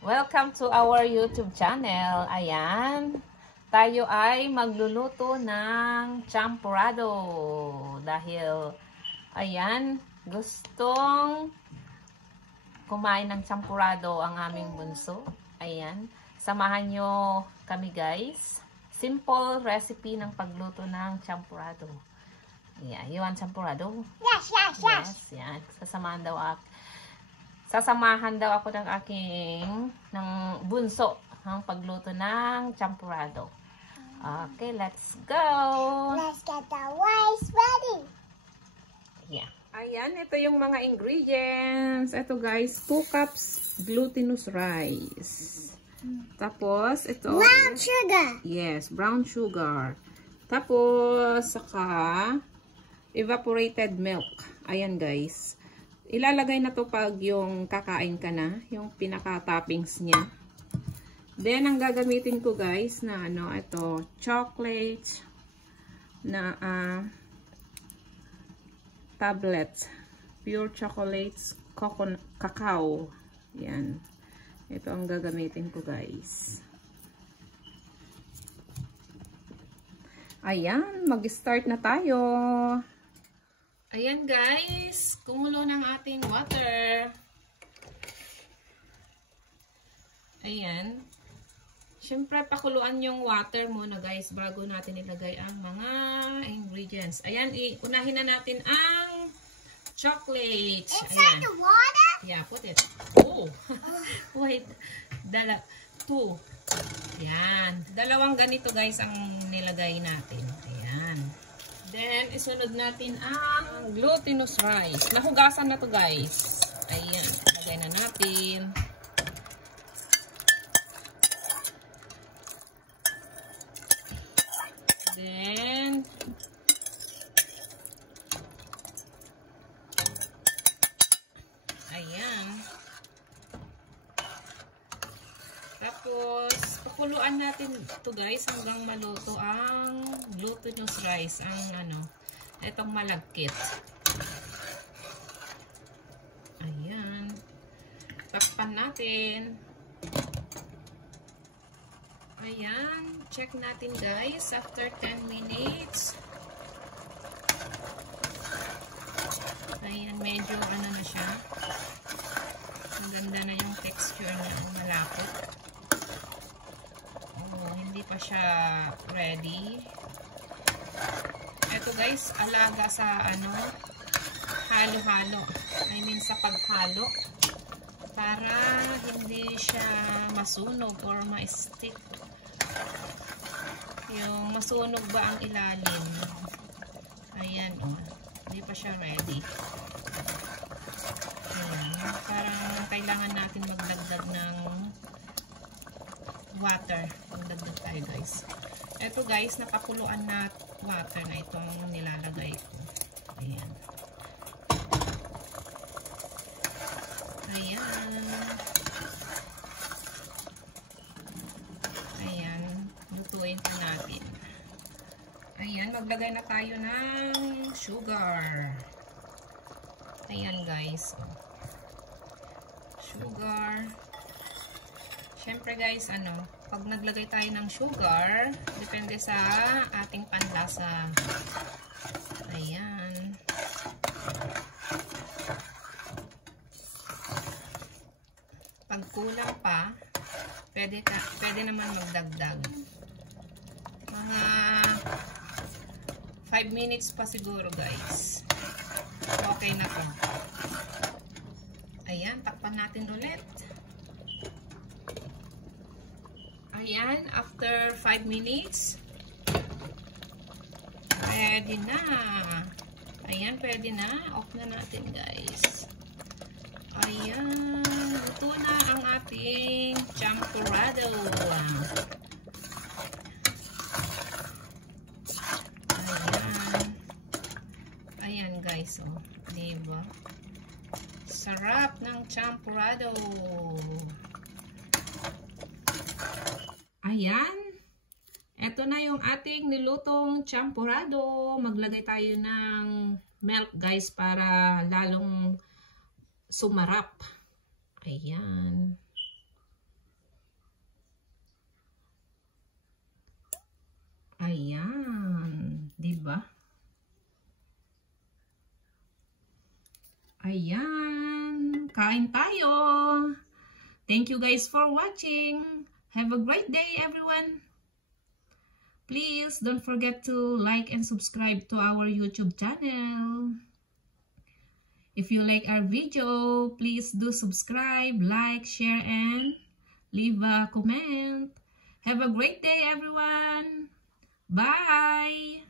Welcome to our YouTube channel. Ayan. Tayo ay magluluto ng champurrado. Dahil, ayan, gustong kumain ng champurrado ang aming bunso. Ayan. Samahan nyo kami guys. Simple recipe ng pagluto ng champurrado. Yeah, you want champurrado? Yes. Yes, yan. Sasamahan daw ako ng ng bunso ang pagluto ng champurrado. Okay, let's go! Let's get the rice ready. Yeah. Ayan, ito yung mga ingredients. Ito guys, 2 cups glutinous rice. Tapos, ito. Brown sugar. Yes, brown sugar. Tapos, saka evaporated milk. Ayan guys. Ilalagay na to pag yung kakain ka na, yung pinaka-toppings niya. Then, ang gagamitin ko guys na ito, chocolate na tablets. Pure chocolates, cacao. Yan. Ito ang gagamitin ko guys. Ayan, mag-start na tayo. Ayan guys, kumulo ng ating water. Ayan. Siyempre, pakuluan yung water muna guys bago natin ilagay ang mga ingredients. Ayan, unahin na natin ang chocolate. Inside the water? Yeah, put it. Oh! Wait. 2. Ayan. 2 ganito guys ang nilagay natin. Ayan. Then, isunod natin ang glutinous rice. Nahugasan na to guys. Ayan. Lagay na natin. Then, ayan. Tapos, pakuluan natin ito guys hanggang maluto ang glutinous rice. Ang itong malagkit. Ayan. Takpan natin. Ayan. Check natin guys after 10 minutes. Ayan. Medyo na siya. Maganda na yung texture niya. Malapot. Hindi pa siya ready. Ito guys, alaga sa halo-halo. I mean sa paghalo. Para hindi siya masunog or ma-stick. Yung masunog ba ang ilalim. Ayan hindi pa siya ready. Ayan. Parang kailangan natin magdagdag ng water. Magdagdag tayo guys. Ito guys, napakuluan na water na itong nilalagay ko. Ayan. Ayan. Ayan. Lutuin pa natin. Ayan. Maglagay na tayo ng sugar. Ayan guys. Sugar. Siyempre guys, pag naglagay tayo ng sugar, depende sa ating panlasa. Ayan. Pag kulang pa, pwede naman magdagdag. Mga 5 minutes pa siguro guys. Okay na to. Ayan, takpan natin ulit. Ayan, after 5 minutes, pwede na. Ayan, pwede na. Off na natin, guys. Ayan, luto na ang ating champurrado. Ayan. Ayan, guys. Diba? Sarap ng champurrado. Ayan. Ito na yung ating nilutong champurrado. Maglagay tayo ng milk guys para lalong sumarap. Ayan. Ayan. Kain tayo. Thank you guys for watching. Have a great day, everyone. Please don't forget to like and subscribe to our YouTube channel. If you like our video, please do subscribe, like, share, and leave a comment. Have a great day, everyone. Bye.